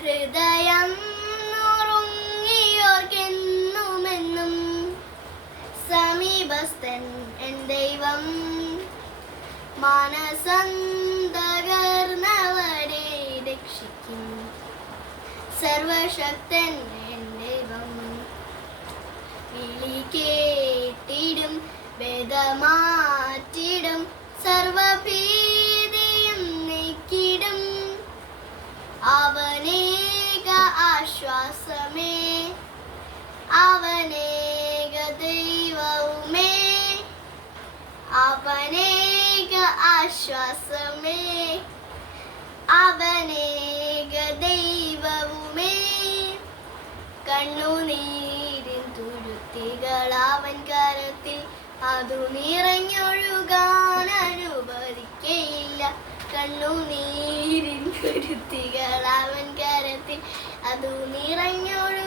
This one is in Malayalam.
ഹൃദയം നുറുങ്ങിയോർക്കെന്നുമെന്നും സമീപസ്ഥൻ എൻ ദൈവം. മനസം തകർന്നവരെ രക്ഷിക്കും സർവശക്തൻ എൻ ദൈവം. വിളി കേട്ടിടും ഭേദമാറ്റിടും സർവഭീതിയും നീക്കിടും. അവനേക ആശ്വാസമേ അവനേക ദൈവവുമേ. അവനേക ആശ്വാസമേ അവനേക ദൈവവുമേ. കണ്ണുനീരിൻ തുരുത്തികൾ അവൻ കരത്തിൽ അതു നിറഞ്ഞൊഴുകാൻ അനുവദിക്കയില്ല. കണ്ണുനീരിൻ തുരുത്തികൾ അവൻ കരത്തിൽ അതു നിറഞ്ഞൊഴു